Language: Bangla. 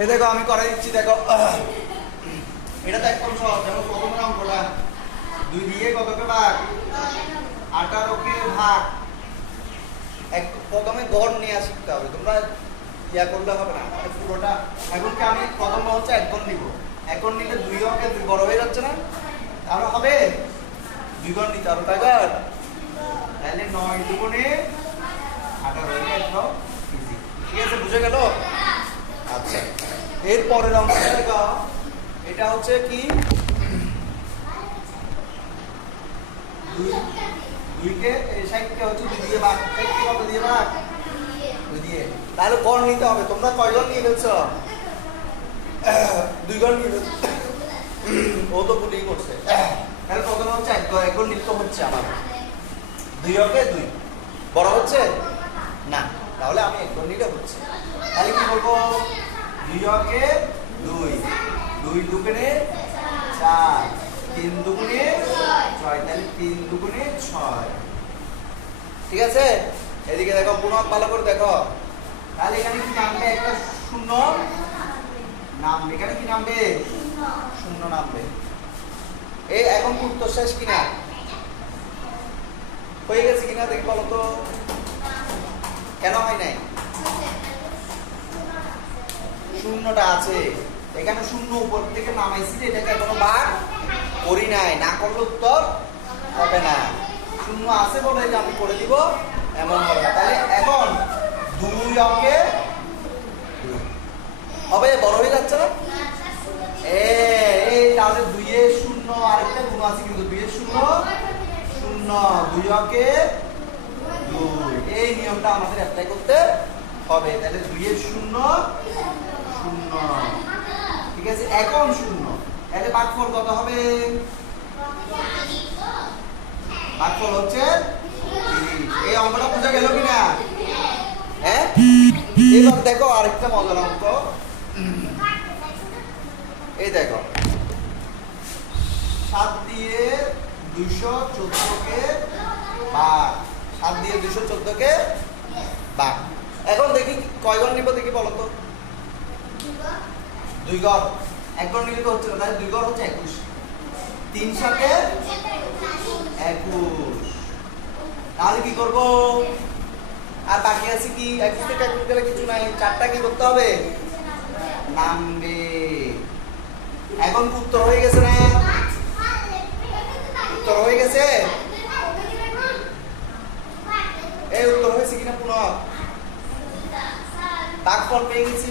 এই দেখো আমি করে দিচ্ছি, দেখো এটা তো একদম সহজ। যেমন প্রথম অঙ্কটা 2 দিয়ে কতকে ভাগ, 18কে ভাগ। প্রথমে গড় নেওয়া শিখতে হবে, তোমরা ইয়া করলে হবে না মানে পুরোটা। এখন কি আমি প্রথম হচ্ছে 1 গড় নিব, 1 গড় নিলে 2 অঙ্কে বড় হয়ে যাচ্ছে না, তাহলে হবে 2 গড় নিতে হবে, তাই না? তাহলে 9 দুগুণে 18 একদম ইজি। ঠিক আছে, বুঝে গেল? আচ্ছা, এর পরের অঙ্কটা দেখো, এটা হচ্ছে কি 2 কে 60 কে হচ্ছে 2 দিয়ে ভাগ, 60 কে কত দিয়ে ভাগ, 2 দিয়ে। তাহলে গড় নিতে হবে। তোমরা কয় গড় নিয়ে ফেলছো? 2 গড় নিয়ে ফেলছো। ও তো ভুলই করছে। তাহলে প্রথমে হচ্ছে 1 গড় নিতে হচ্ছে আমার 2 অঙ্কে 2 বড় হচ্ছে না, তাহলে আমি 1 গড় নিলে হচ্ছে। তাহলে কি বলবো? 2 অঙ্কে 2, 2 দুগুণে 4, 3 দুগুণে 6, তাহলে 3 দুগুণে 6। ঠিক আছে, এদিকে দেখো গুণক ভালো করে দেখো। তাহলে এখানে কি নামবে? একটা শূন্য নামবে। এখানে কি নামবে? শূন্য নামবে। এই এখন উত্তর শেষ কিনা, হয়ে গেছে কিনা দেখি বলো তো। কেন হয় নাই? শূন্যটা আছে এখানে, শূন্য উপর থেকে নামাইছি, এটাকে এখনো ভাগ করি নাই, না করলে উত্তর হবে না। শূন্য আছে বলে যে আমি করে দিব এমন হবে না। তাহলে এখন 2 অঙ্কে হবে, বড় হয়ে যাচ্ছে না? এই তাহলে 2 এর 0 আরেকটা গুণ আছে কিন্তু, 2 এর 0 0, 2 অঙ্কে 2, এই নিয়মটা আমাদের অ্যাপ্লাই করতে হবে। তাহলে 2 এর 0 0, ঠিক আছে, এখন 0। তাহলে ভাগফল কত হবে? ভাগফল হচ্ছে 30। এই অঙ্কটা বোঝা গেল কিনা? হ্যাঁ, এবার দেখো আরেকটা মজার অঙ্ক। এই দেখো 7 দিয়ে 214কে ভাগ, 7 দিয়ে 214কে ভাগ। এখন দেখি কয় গড় নিব দেখি বলো তো। 2 গড়, 1 গড় নিলে তো হচ্ছে না, তাহলে 2 গড় হচ্ছে 21। 3 সাথে 21। তাহলে কি করব? আর বাকি আছে কি? 21 থেকে 21 গেলে কিছু নাই, 4টা কি করতে হবে? নামবে। এখন উত্তর হয়ে গেছে না? উত্তর হয়ে গেছে? এই উত্তর হয়েছে কিনা পুনঃ ভাগফল পেয়ে গেছি।